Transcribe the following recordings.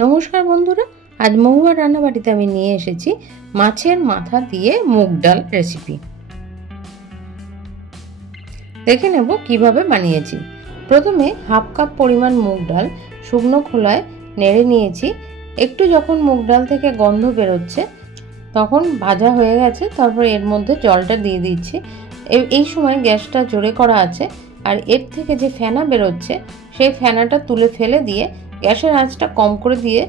नमस्कार बंधुरा आज महुआ रान्ना बाड़ीते आमी निये एसेछि माछेर माथा दिए मुग डाल रेसिपि। देखे नेब किभाबे बानिয়েছি। प्रथमे हाफ कप परिमाण मुग डाल शुकनो खोलाय नेड़े निয়েছি। एकटू जखन मुग डाल थेके गन्ध बेरोच्छे तखन भाजा हये गेछे, तारपर एर मध्य जलटा दिए दिচ্ছি। এই সময় গ্যাসটা জোরে করা আছে আর এর থেকে যে ফেনা বেরোচ্ছে সেই ফেনাটা তুলে ফেলে দিয়ে গ্যাসের আঁচটা কম করে দিয়ে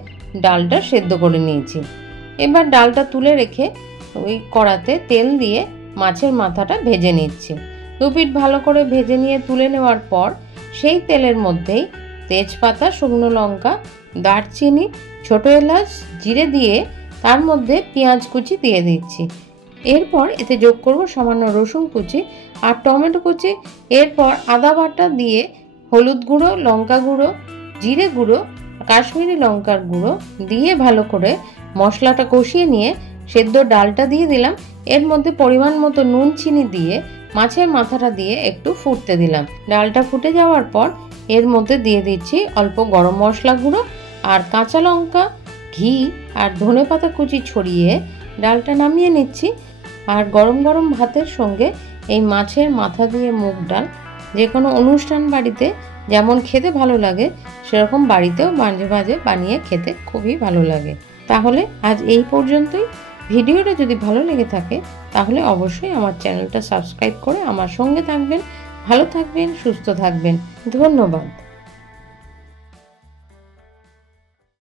ডালটা সেদ্ধ করে নিয়েছি। এবার ডালটা তুলে রেখে ওই কড়াতে তেল দিয়ে মাছের মাথাটা ভেজে নিচ্ছি। দু পিঠ ভালো করে ভেজে নিয়ে তুলে নেওয়ার পর সেই তেলের মধ্যেই তেজপাতা, শুকনো লঙ্কা, দারচিনি, ছোট এলাচ, জিরে দিয়ে তার মধ্যে পেঁয়াজ কুচি দিয়ে দিচ্ছি। এরপর এতে যোগ করব সামান্য রসুন কুচি আর টমেটো কুচি। এরপর আদা বাটা দিয়ে হলুদ গুঁড়ো, লঙ্কা গুঁড়ো, জিরে গুঁড়ো, কাশ্মীরি লঙ্কার গুঁড়ো দিয়ে ভালো করে মশলাটা কষিয়ে নিয়ে সেদ্ধ ডালটা দিয়ে দিলাম। এর মধ্যে পরিমাণ মতো নুন চিনি দিয়ে মাছের মাথাটা দিয়ে একটু ফুটতে দিলাম। ডালটা ফুটে যাওয়ার পর এর মধ্যে দিয়ে দিচ্ছি অল্প গরম মশলা গুঁড়ো আর কাঁচা লঙ্কা, ঘি আর ধনেপাতা কুচি ছড়িয়ে ডালটা নামিয়ে নিচ্ছি। আর গরম গরম ভাতের সঙ্গে এই মাছের মাথা দিয়ে মুগ ডাল যে কোনো অনুষ্ঠান বাড়িতে যেমন খেতে ভালো লাগে সেরকম বাড়িতেও মাঝে মাঝে বানিয়ে খেতে খুবই ভালো লাগে। তাহলে আজ এই পর্যন্তই। ভিডিওটা যদি ভালো লেগে থাকে তাহলে অবশ্যই আমার চ্যানেলটা সাবস্ক্রাইব করে আমার সঙ্গে থাকবেন। ভালো থাকবেন, সুস্থ থাকবেন। ধন্যবাদ।